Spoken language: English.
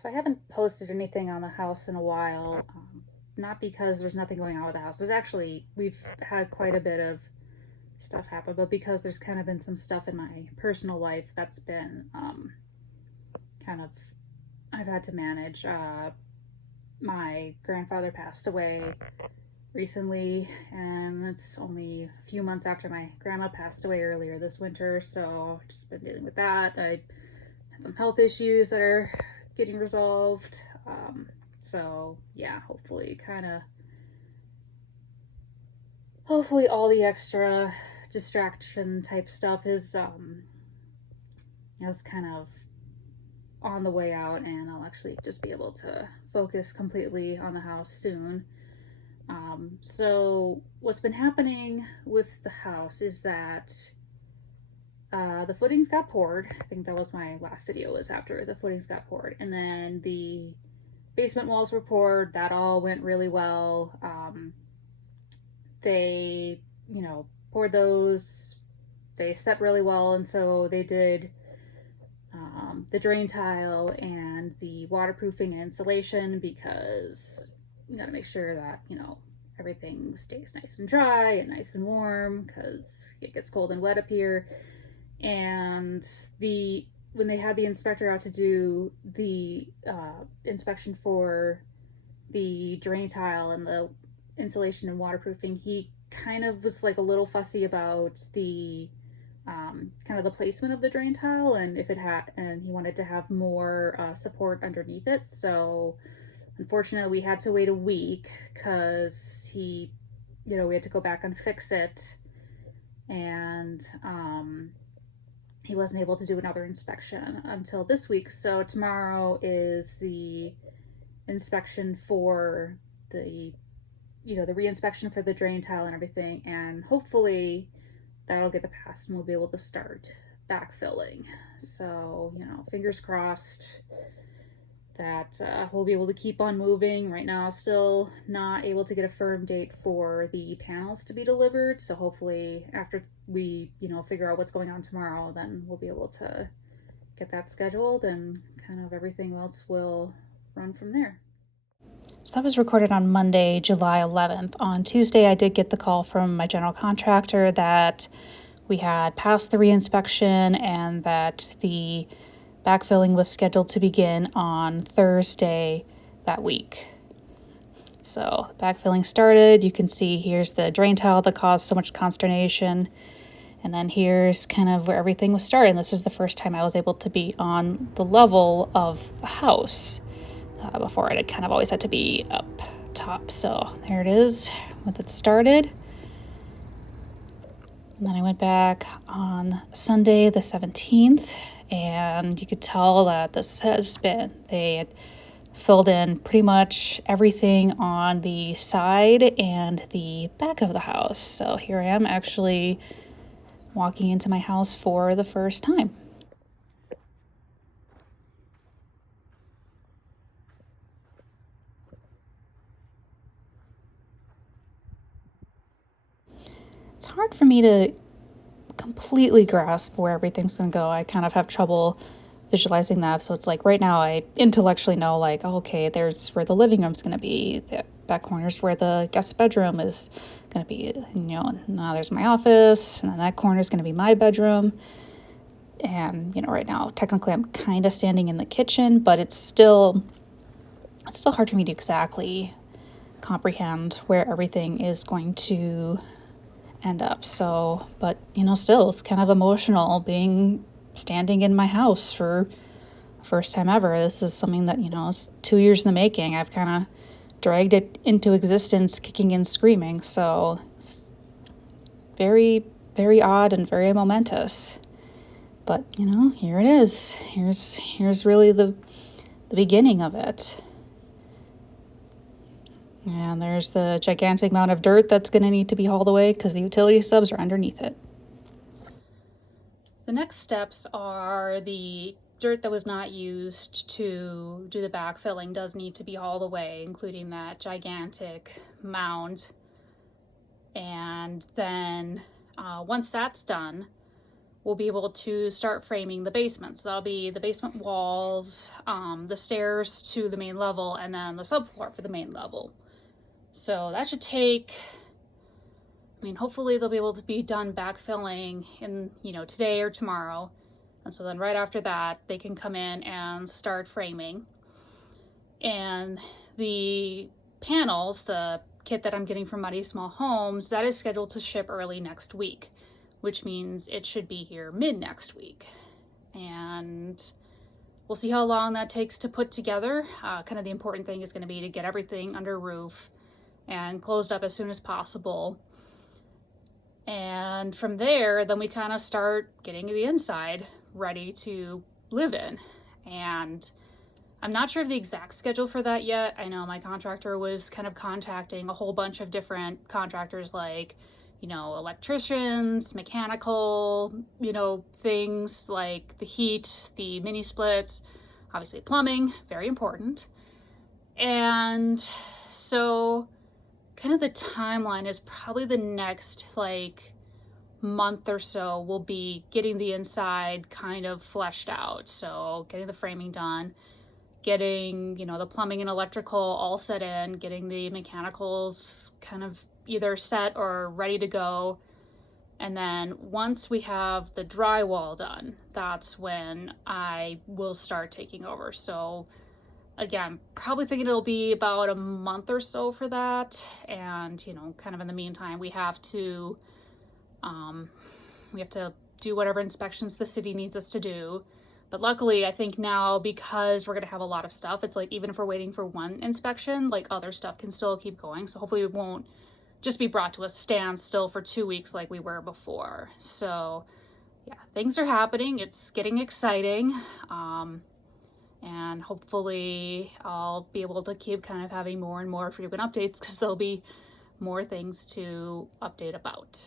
So I haven't posted anything on the house in a while, not because there's nothing going on with the house. We've had quite a bit of stuff happen, but because there's kind of been some stuff in my personal life that's been kind of, I've had to manage. My grandfather passed away recently, and it's only a few months after my grandma passed away earlier this winter, so I've just been dealing with that. I had some health issues that are getting resolved. So yeah, hopefully all the extra distraction type stuff is kind of on the way out, and I'll actually just be able to focus completely on the house soon. So what's been happening with the house is that the footings got poured. I think that was my last video, was after the footings got poured, and then the basement walls were poured. That all went really well. They, poured those. They set really well, and so they did the drain tile and the waterproofing and insulation, because you got to make sure that everything stays nice and dry and nice and warm, because it gets cold and wet up here. And when they had the inspector out to do the inspection for the drain tile and the insulation and waterproofing, he kind of was like a little fussy about the kind of the placement of the drain tile, and and he wanted to have more support underneath it. So unfortunately, we had to wait a week because we had to go back and fix it, and he wasn't able to do another inspection until this week. So tomorrow is the inspection for the re-inspection for the drain tile and everything, and hopefully that'll get the pass and we'll be able to start backfilling. So fingers crossed that we'll be able to keep on moving. Right now, still not able to get a firm date for the panels to be delivered, so hopefully after we figure out what's going on tomorrow, then we'll be able to get that scheduled, and kind of everything else will run from there. So that was recorded on Monday, July 11th. On Tuesday, I did get the call from my general contractor that we had passed the re-inspection and that the backfilling was scheduled to begin on Thursday that week. So backfilling started. You can see here's the drain tile that caused so much consternation. And then here's kind of where everything was started. And this is the first time I was able to be on the level of the house. Before it had kind of always had to be up top. So there it is with it started. And then I went back on Sunday the 17th, and you could tell that they had filled in pretty much everything on the side and the back of the house. So here I am actually walking into my house for the first time. It's hard for me to completely grasp where everything's going to go. I kind of have trouble visualizing that. So it's like right now I intellectually know, like, oh, okay, there's where the living room's going to be. The back corner's where the guest bedroom is going to be. Now there's my office, and then that corner's going to be my bedroom. And, right now, technically I'm kind of standing in the kitchen, but it's still hard for me to exactly comprehend where everything is going to end up. So, but still, it's kind of emotional standing in my house for the first time ever. This is something that is 2 years in the making. I've kind of dragged it into existence, kicking and screaming. So it's very, very odd and very momentous. But here it is. Here's really the beginning of it. And there's the gigantic amount of dirt that's going to need to be hauled away because the utility stubs are underneath it. The next steps are the dirt that was not used to do the backfilling does need to be hauled away, including that gigantic mound. And then once that's done, we'll be able to start framing the basement. So that'll be the basement walls, the stairs to the main level, and then the subfloor for the main level. So that should take, I mean, hopefully they'll be able to be done backfilling in, today or tomorrow. And so then right after that, they can come in and start framing. And the panels, the kit that I'm getting from Mighty Small Homes, that is scheduled to ship early next week, which means it should be here mid next week. And we'll see how long that takes to put together. Kind of the important thing is going to be to get everything under roof and closed up as soon as possible. And from there, then we kind of start getting the inside ready to live in. And I'm not sure of the exact schedule for that yet. I know my contractor was kind of contacting a whole bunch of different contractors, like, electricians, mechanical, things like the heat, the mini splits, obviously plumbing, very important. And so kind of the timeline is probably the next month or so will be getting the inside kind of fleshed out. So getting the framing done, getting, the plumbing and electrical all set in, getting the mechanicals kind of either set or ready to go. And then once we have the drywall done, that's when I will start taking over. So again, probably thinking it'll be about a month or so for that. And, kind of in the meantime, we have to do whatever inspections the city needs us to do. But luckily, I think now, because we're going to have a lot of stuff, it's like even if we're waiting for one inspection, other stuff can still keep going. So hopefully we won't just be brought to a standstill for 2 weeks like we were before. So yeah, things are happening. It's getting exciting. And hopefully I'll be able to keep kind of having more and more frequent updates because there'll be more things to update about.